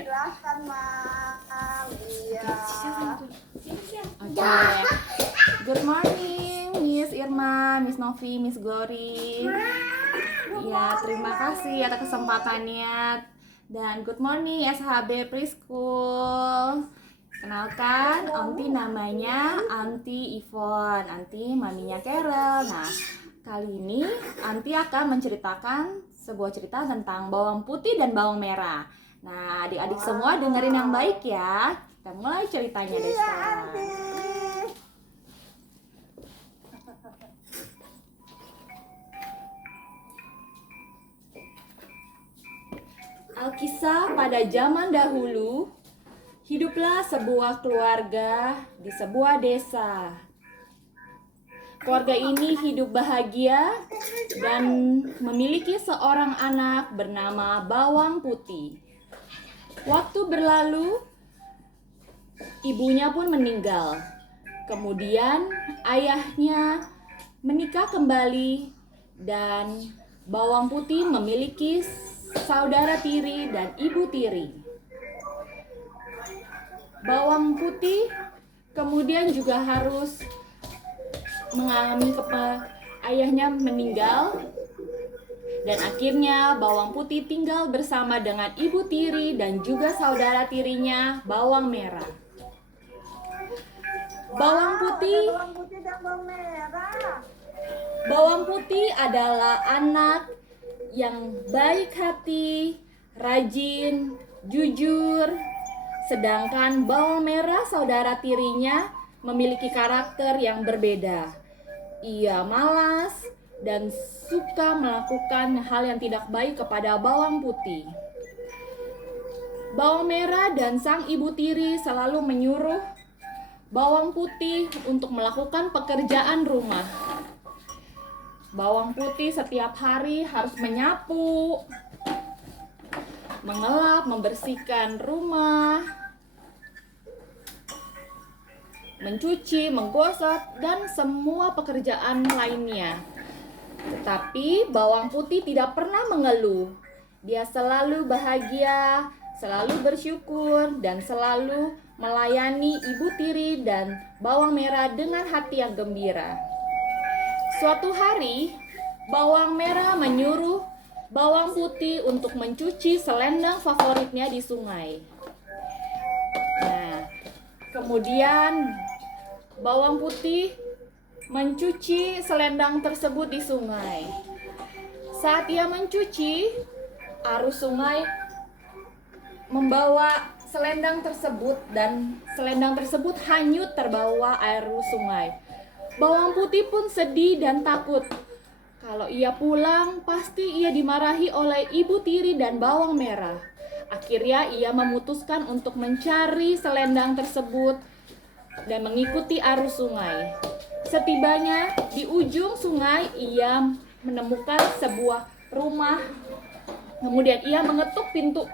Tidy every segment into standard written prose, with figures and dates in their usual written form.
Ya. Silakan, Mam. Iya. Oke. Good morning, Miss Irma, Miss Novi, Miss Glory. Ya, terima kasih atas kesempatannya. Dan good morning SHB Preschool. Kenalkan, Aunty namanya Aunty Yvonne, Aunty maminya Carol. Nah, kali ini Aunty akan menceritakan sebuah cerita tentang bawang putih dan bawang merah. Nah, adik-adik semua dengerin yang baik ya. Kita mulai ceritanya dari sekarang. Alkisah pada zaman dahulu, hiduplah sebuah keluarga di sebuah desa. Keluarga ini hidup bahagia dan memiliki seorang anak bernama Bawang Putih. Waktu berlalu, ibunya pun meninggal. Kemudian ayahnya menikah kembali dan Bawang Putih memiliki saudara tiri dan ibu tiri. Bawang Putih kemudian juga harus mengalami ayahnya meninggal, dan akhirnya Bawang Putih tinggal bersama dengan ibu tiri dan juga saudara tirinya Bawang Merah. Bawang Putih dan bawang merah. Bawang Putih adalah anak yang baik hati, rajin, jujur. Sedangkan Bawang Merah saudara tirinya memiliki karakter yang berbeda. Ia malas dan suka melakukan hal yang tidak baik kepada Bawang Putih. Bawang Merah dan sang ibu tiri selalu menyuruh Bawang Putih untuk melakukan pekerjaan rumah. Bawang Putih setiap hari harus menyapu, mengelap, membersihkan rumah, mencuci, menggosok, dan semua pekerjaan lainnya. Tetapi Bawang Putih tidak pernah mengeluh. Dia selalu bahagia, selalu bersyukur, dan selalu melayani ibu tiri dan Bawang Merah dengan hati yang gembira. Suatu hari, Bawang Merah menyuruh Bawang Putih untuk mencuci selendang favoritnya di sungai. Nah, kemudian Bawang Putih mencuci selendang tersebut di sungai. Saat ia mencuci, arus sungai membawa selendang tersebut dan selendang tersebut hanyut terbawa arus sungai. Bawang Putih pun sedih dan takut. Kalau ia pulang, pasti ia dimarahi oleh ibu tiri dan Bawang Merah. Akhirnya ia memutuskan untuk mencari selendang tersebut dan mengikuti arus sungai. Setibanya di ujung sungai, ia menemukan sebuah rumah. Kemudian ia mengetuk pintu.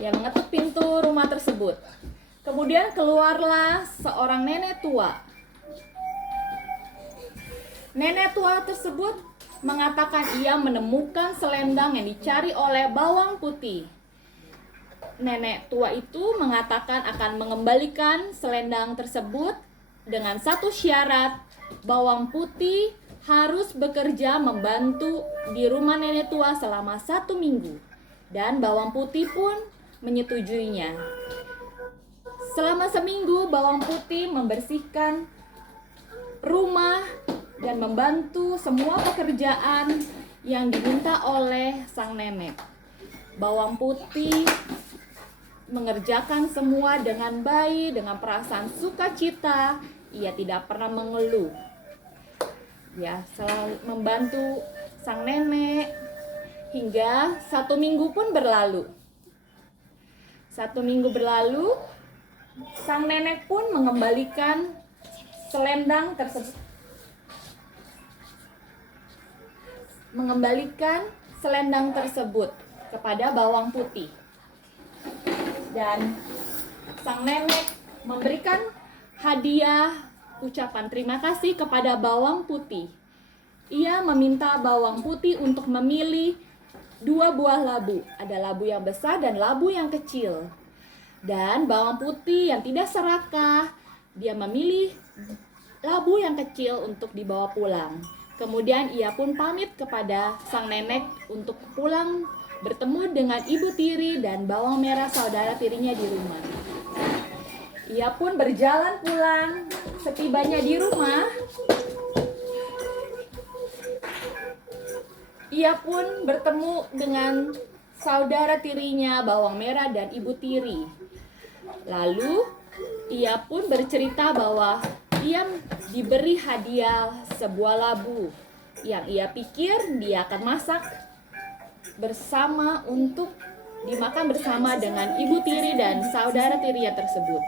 Ia mengetuk pintu rumah tersebut. Kemudian keluarlah seorang nenek tua. Nenek tua tersebut mengatakan ia menemukan selendang yang dicari oleh Bawang Putih. Nenek tua itu mengatakan akan mengembalikan selendang tersebut dengan satu syarat. Bawang Putih harus bekerja membantu di rumah nenek tua selama 1 minggu. Dan Bawang Putih pun menyetujuinya. Selama seminggu, Bawang Putih membersihkan rumah dan membantu semua pekerjaan yang diminta oleh sang nenek. Bawang Putih mengerjakan semua dengan baik, dengan perasaan sukacita. Ia tidak pernah mengeluh. Ya, selalu membantu sang nenek hingga 1 minggu pun berlalu. 1 minggu berlalu, sang nenek pun mengembalikan selendang tersebut. Kepada Bawang Putih. Dan sang nenek memberikan hadiah ucapan terima kasih kepada Bawang Putih. Ia meminta Bawang Putih untuk memilih dua buah labu. Ada labu yang besar dan labu yang kecil. Dan bawang putih yang tidak serakah, dia memilih labu yang kecil untuk dibawa pulang. Kemudian ia pun pamit kepada sang nenek untuk pulang bertemu dengan ibu tiri dan bawang merah saudara tirinya di rumah. Ia pun berjalan pulang. Setibanya di rumah, ia pun bertemu dengan saudara tirinya bawang merah dan ibu tiri. Lalu ia pun bercerita bahwa ia diberi hadiah sebuah labu yang ia pikir dia akan masak bersama untuk dimakan bersama dengan ibu tiri dan saudara tirinya tersebut.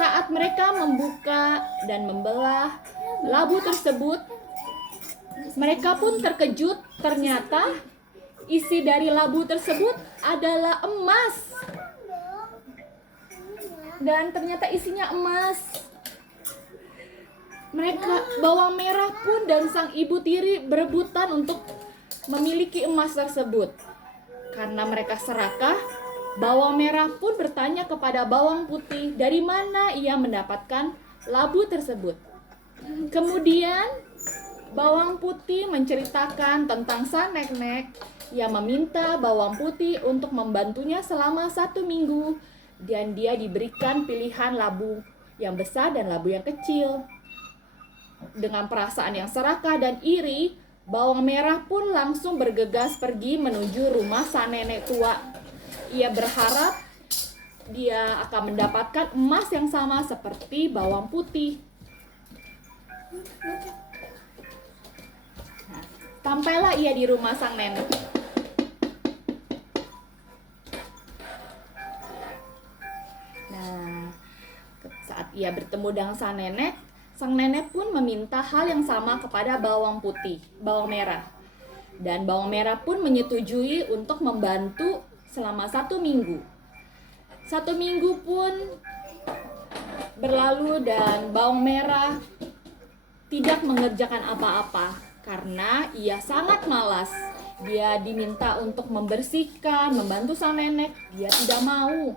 Saat mereka membuka dan membelah labu tersebut, mereka pun terkejut. Ternyata isi dari labu tersebut adalah emas. Dan ternyata isinya emas. Mereka, bawang merah pun dan sang ibu tiri berebutan untuk memiliki emas tersebut. Karena mereka serakah, bawang merah pun bertanya kepada bawang putih dari mana ia mendapatkan labu tersebut. Kemudian bawang putih menceritakan tentang sang nenek yang meminta bawang putih untuk membantunya selama 1 minggu. Dan dia diberikan pilihan labu yang besar dan labu yang kecil. Dengan perasaan yang serakah dan iri, bawang merah pun langsung bergegas pergi menuju rumah sang nenek tua. Ia berharap dia akan mendapatkan emas yang sama seperti bawang putih. Nah, sampailah ia di rumah sang nenek. Nah, saat ia bertemu dengan sang nenek pun meminta hal yang sama kepada bawang merah. Dan bawang merah pun menyetujui untuk membantu selama 1 minggu. 1 minggu pun berlalu dan bawang merah tidak mengerjakan apa-apa karena ia sangat malas. Dia diminta untuk membersihkan, membantu sang nenek, dia tidak mau.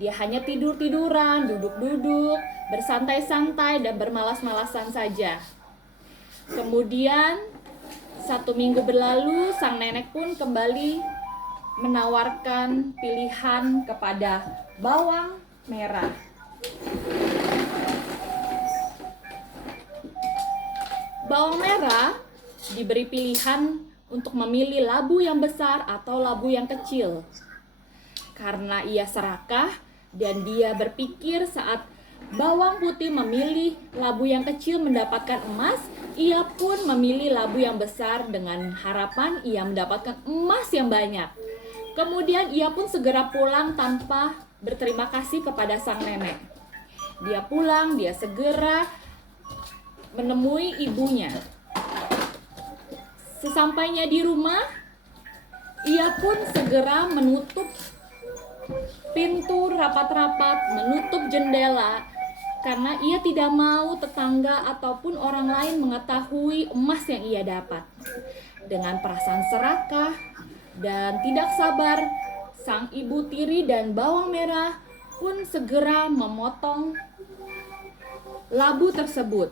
Dia hanya tidur-tiduran, duduk-duduk, bersantai-santai dan bermalas-malasan saja. Kemudian 1 minggu berlalu, sang nenek pun kembali menawarkan pilihan kepada bawang merah. Bawang merah diberi pilihan untuk memilih labu yang besar atau labu yang kecil. Karena ia serakah dan dia berpikir saat bawang putih memilih labu yang kecil mendapatkan emas, ia pun memilih labu yang besar dengan harapan ia mendapatkan emas yang banyak. Kemudian ia pun segera pulang tanpa berterima kasih kepada sang nenek. Dia pulang, dia segera menemui ibunya. Sesampainya di rumah, ia pun segera menutup pintu rapat-rapat, menutup jendela karena ia tidak mau tetangga ataupun orang lain mengetahui emas yang ia dapat. Dengan perasaan serakah dan tidak sabar, sang ibu tiri dan bawang merah pun segera memotong labu tersebut,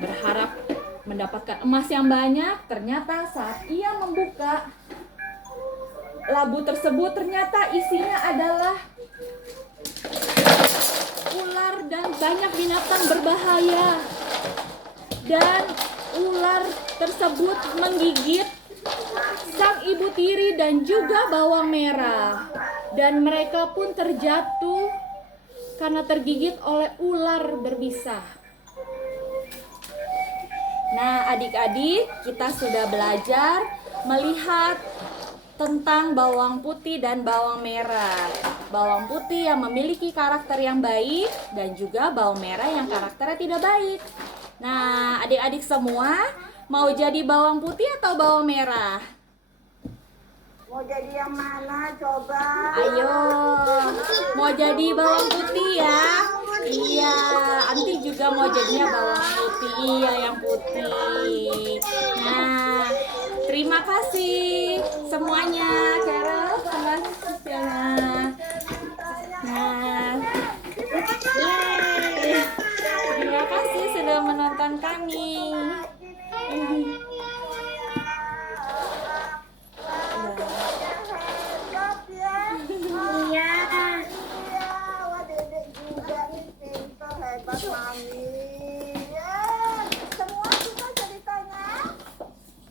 berharap mendapatkan emas yang banyak. Ternyata saat ia membuka labu tersebut, ternyata isinya adalah ular dan banyak binatang berbahaya. Dan ular tersebut menggigit sang ibu tiri dan juga bawang merah. Dan mereka pun terjatuh karena tergigit oleh ular berbisa. Nah, adik-adik, kita sudah belajar melihat tentang bawang putih dan bawang merah. Bawang putih yang memiliki karakter yang baik dan juga bawang merah yang karakternya tidak baik. Nah, adik-adik semua mau jadi bawang putih atau bawang merah? Mau jadi yang mana coba? Ayo, mau jadi bawang putih ya? Iya, Anti juga mau jadinya bawang putih. Iya, yang putih. Nah, Terima kasih semuanya, Carol sama Siana. Nah, yeay. Terima kasih sudah menonton kami.